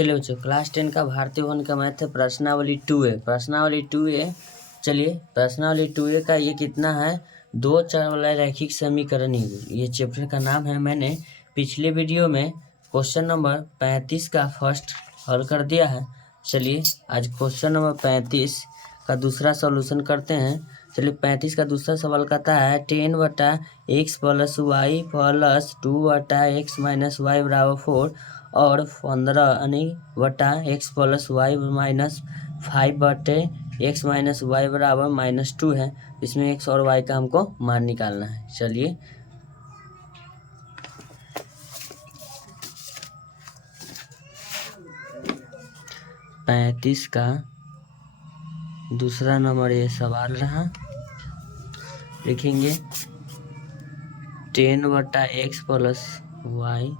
चलिए बच्चों, क्लास 10 का भारतीय वन का मैथ है, प्रश्नावली 2A। प्रश्नावली 2A, चलिए प्रश्नावली 2A का ये कितना है, 2 चर वाला रैखिक समीकरण ही ये चैप्टर का नाम है। मैंने पिछले वीडियो में क्वेश्चन नंबर 35 का फर्स्ट हल कर दिया है। चलिए आज क्वेश्चन नंबर 35 का दूसरा सॉल्यूशन करते हैं। चलिए 35 का दूसरा सवाल कहता है 10/x + y + 2/x - y = 4 और 15/x + y - 5/x - y = -2 है। इसमें x और y का हमको मान निकालना है। चलिए पैंतीस का दूसरा नंबर ये सवाल रहा। लिखेंगे 10/x + y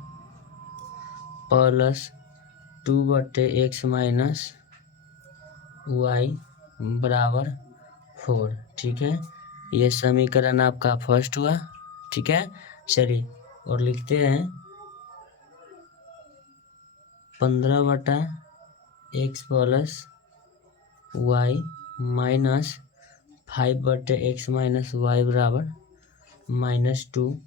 + 2/x - y = 4। ठीक है, ये समीकरण आपका फर्स्ट हुआ। ठीक है, चलिए और लिखते हैं 15/x + y - 5/x - y = -2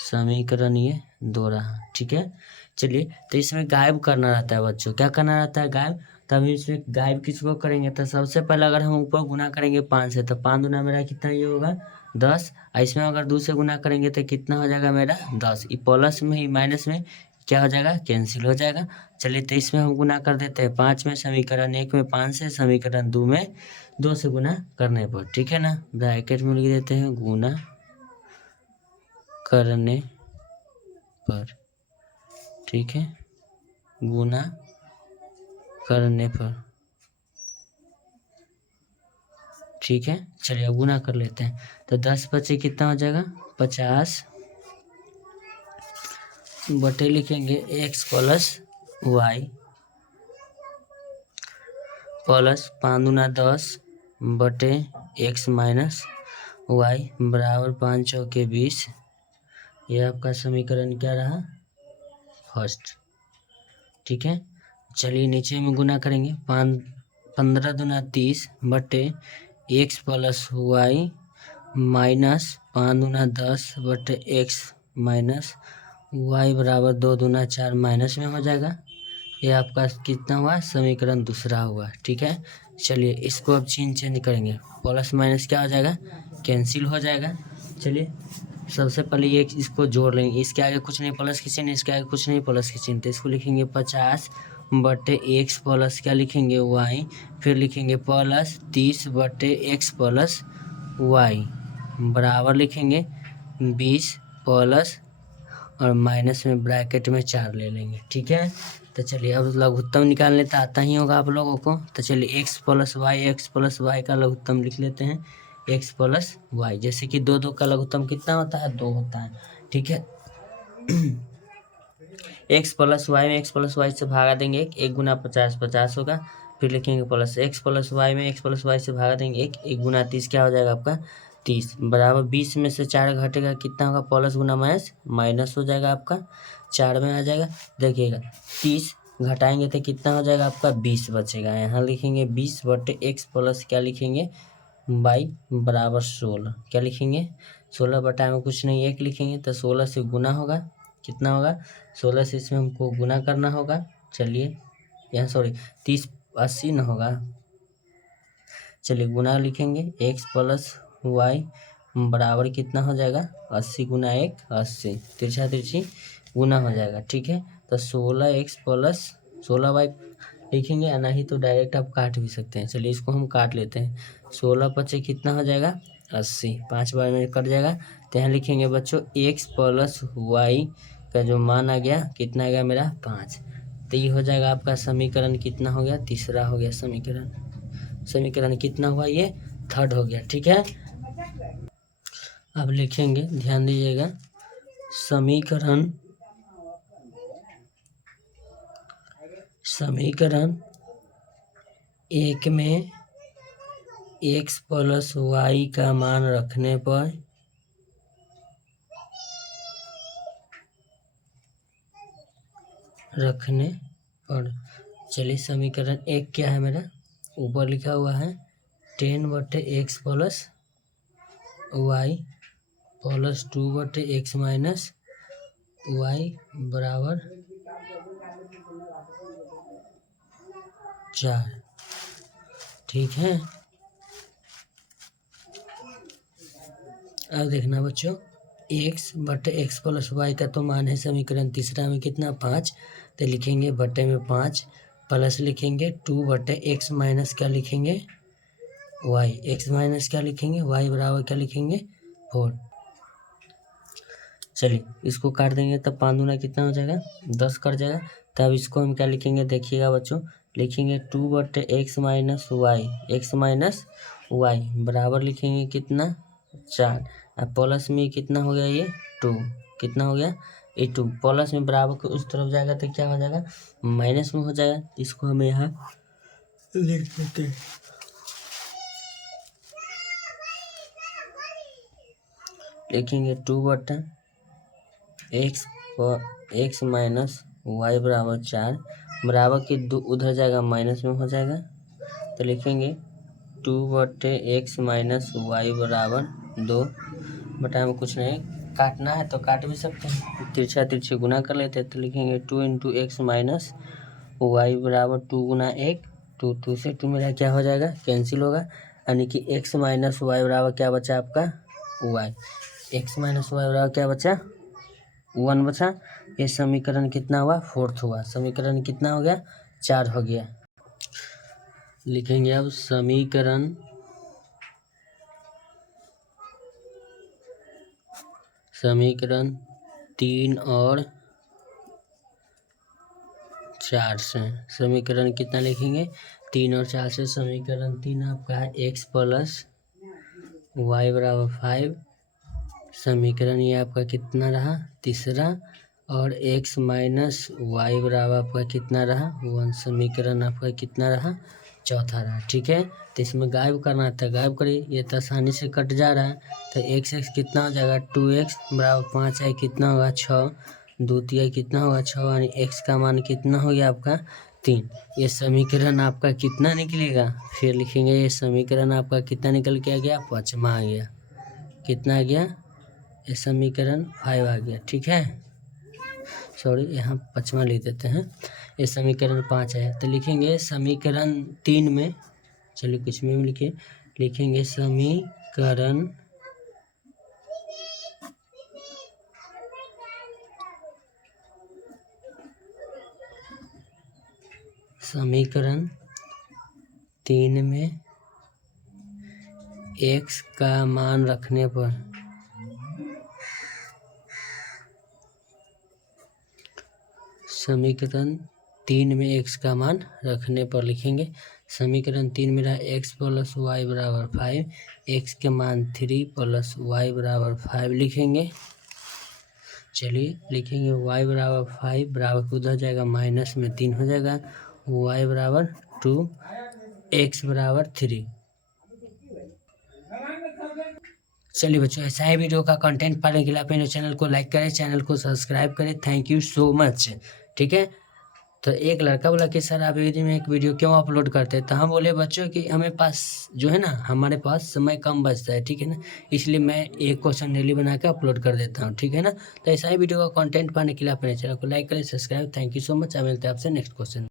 समीकरण ये 2 रहा। ठीक है, चलिए तो इसमें गायब करना रहता है बच्चों। क्या करना रहता है? गायब। तभी इसमें गायब किसको करेंगे? तो सबसे पहले अगर हम ऊपर गुना करेंगे 5 से, तो 5 दूना मेरा कितना ये होगा 10। इसमें अगर 2 से गुना करेंगे तो कितना हो जाएगा मेरा 10। ये प्लस में ही माइनस में क्या हो जाएगा? कैंसिल हो जाएगा। चलिए तो इसमें हम गुना कर देते हैं 5 में, समीकरण 1 में 5 से, समीकरण 2 में 2 से गुना करने पर। ठीक है ना, ब्रैकेट में लिख देते हैं गुना करने पर। ठीक है, गुना करने पर। ठीक है, चलिए अब गुना कर लेते हैं। तो 10 बचे कितना हो जाएगा 50 बटे लिखेंगे x + y प्लस 5 दूना 10 बटे x - y = 5 चौके 20। यह आपका समीकरण क्या रहा? फर्स्ट। ठीक है, चलिए नीचे में गुना करेंगे 15 दूना 30 बटे x + y माइनस 5 दूना 10 बटे x माइनस y = 2 दूना 4 माइनस में हो जाएगा। ये आपका कितना हुआ? समीकरण दूसरा हुआ। ठीक है, चलिए इसको अब चेंज करेंगे। प्लस माइनस क्या हो जाएगा? कैंसिल हो जाएगा। चलिए सबसे पहले ये इसको जोड़ लेंगे। इसके आगे कुछ नहीं प्लस की चिन्ह, इसके आगे कुछ नहीं प्लस की चिन्ह, तो इसको लिखेंगे 50 बटे x प्लस क्या लिखेंगे y, फिर लिखेंगे प्लस 30 बटे x प्लस y बराबर लिखेंगे 20 प्लस और माइनस में ब्रैकेट में 4 ले लेंगे। ठीक है, तो चलिए अब लघुत्तम निकालने तो आता ही होगा आप लोगों को। तो चलिए x + y का लघुत्तम लिख लेते हैं x + y। जैसे कि 2 का लघुत्तम कितना होता है? 2 होता है। ठीक है, x + y में x + y से भागा देंगे 1 गुना 50 50 होगा। फिर लिखेंगे प्लस x + y में x + y से भागा देंगे 1 गुना 30 क्या हो जाएगा आपका 30 बराबर 20 में से 4 घटेगा कितना होगा? प्लस गुना माइनस हो जाएगा आपका 4 में आ जाएगा। देखिएगा 30 घटाएंगे तो कितना हो जाएगा आपका 20 बचेगा। यहाँ लिखेंगे 20 बटे x प्लस क्या लिखेंगे y = 16। क्या लिखेंगे? 16 बटा में कुछ नहीं 1 लिखेंगे, तो 16 से गुना होगा। कितना होगा? 16 से इसमें हमको गुना करना होगा। चलिए यहाँ 30 80 न होगा। चलिए गुना लिखेंगे x + y बराबर कितना हो जाएगा 80 गुना 1 80, तिरछा तिरछी गुना हो जाएगा। ठीक है, तो 16x + 16y लिखेंगे, या नहीं तो डायरेक्ट आप काट भी सकते हैं। चलिए इसको हम काट लेते हैं। 16 पचे कितना हो जाएगा 80, 5 बार में कट जाएगा। तो यहाँ लिखेंगे बच्चों x + y का जो मान आ गया कितना आ गया मेरा 5। तो ये हो जाएगा आपका समीकरण कितना हो गया? तीसरा हो गया समीकरण। समीकरण कितना हुआ? ये थर्ड हो गया। ठीक है, अब लिखेंगे, ध्यान दीजिएगा, समीकरण 1 में x + y का मान रखने पर चलिए समीकरण 1 क्या है मेरा, ऊपर लिखा हुआ है 10/x plus Y plus 2/x minus Y बराबर 4। ठीक है, अब देखना बच्चों, x/x प्लस वाई का तो मान है समीकरण तीसरा में कितना 5, तो लिखेंगे बट्टे में 5 प्लस लिखेंगे 2/x माइनस क्या लिखेंगे y, x माइनस क्या लिखेंगे y बराबर क्या लिखेंगे 4। चलिए इसको काट देंगे तब 5 दूना कितना हो जाएगा 10 कट जाएगा। तब इसको हम क्या लिखेंगे देखिएगा बच्चों, लिखेंगे 2/x minus Y, x minus Y बराबर लिखेंगे कितना 4। अब प्लस में कितना हो गया ये 2, कितना हो गया ये 2, प्लस में बराबर को उस तरफ जाएगा तो क्या हो जाएगा माइनस में हो जाएगा। इसको हमें यहाँ लिख देते हैं, लिखेंगे 2/x माइनस वाई बराबर 4, बराबर की 2 उधर जाएगा माइनस में हो जाएगा, तो लिखेंगे 2/x माइनस वाई बराबर 2। बटा में कुछ नहीं, काटना है तो काट भी सकते हैं, तिरछा तिरछे गुना कर लेते हैं, तो लिखेंगे 2 × x माइनस वाई बराबर 2 गुना 1, 2 से 2 मेरा क्या हो जाएगा कैंसिल होगा, यानी कि x माइनस वाई बराबर क्या बचा आपका y, x माइनस वाई बराबर क्या बचा 1 बचा। ये समीकरण कितना हुआ 4th हुआ, समीकरण कितना हो गया 4 हो गया। लिखेंगे अब समीकरण समीकरण 3 और 4 से, समीकरण कितना लिखेंगे 3 और 4 से। समीकरण 3 आपका है x प्लस वाई बराबर 5, समीकरण ये आपका कितना रहा तीसरा, और x माइनस वाई बराबर आपका कितना रहा 1, समीकरण आपका कितना रहा चौथा रहा। ठीक है, तो इसमें गायब करना था, गायब करिए, ये तो आसानी से कट जा रहा है, तो x कितना हो जाएगा 2x बराबर 5 है कितना होगा 6, 2 तिया कितना होगा 6, यानी x का मान कितना हो गया आपका 3। ये समीकरण आपका कितना निकलेगा, फिर लिखेंगे ये समीकरण आपका कितना निकल के आ गया 5वां आ गया, कितना आ गया ये समीकरण 5 आ गया। ठीक है, सॉरी यहाँ 5वां लिख देते हैं, ये समीकरण 5 है। तो लिखेंगे समीकरण 3 में, चलिए कुछ में लिखे, लिखेंगे समीकरण 3 में x का मान रखने पर समीकरण 3 में x का मान रखने पर लिखेंगे समीकरण 3 में रहा x प्लस वाई बराबर 5, x के मान 3 प्लस वाई बराबर 5 लिखेंगे। चलिए लिखेंगे y बराबर 5 बराबर को उधर जाएगा माइनस में 3 हो जाएगा, y बराबर 2, x बराबर 3। चलिए बच्चों, ऐसा ही वीडियो का कंटेंट पाने के लिए अपने चैनल को लाइक करें, चैनल को सब्सक्राइब करें। Thank you so much. ठीक है, तो एक लड़का बोला कि सर आप एक दिन में एक वीडियो क्यों अपलोड करते हैं, तो हम बोले बच्चों कि हमें पास जो है ना, हमारे पास समय कम बचता है, ठीक है ना, इसलिए मैं एक क्वेश्चन डेली बना के अपलोड कर देता हूँ। ठीक है ना, तो ऐसा ही वीडियो का कंटेंट पाने के लिए अपने चैनल को लाइक करें, subscribe. Thank you so much. मिलते हैं आपसे नेक्स्ट क्वेश्चन।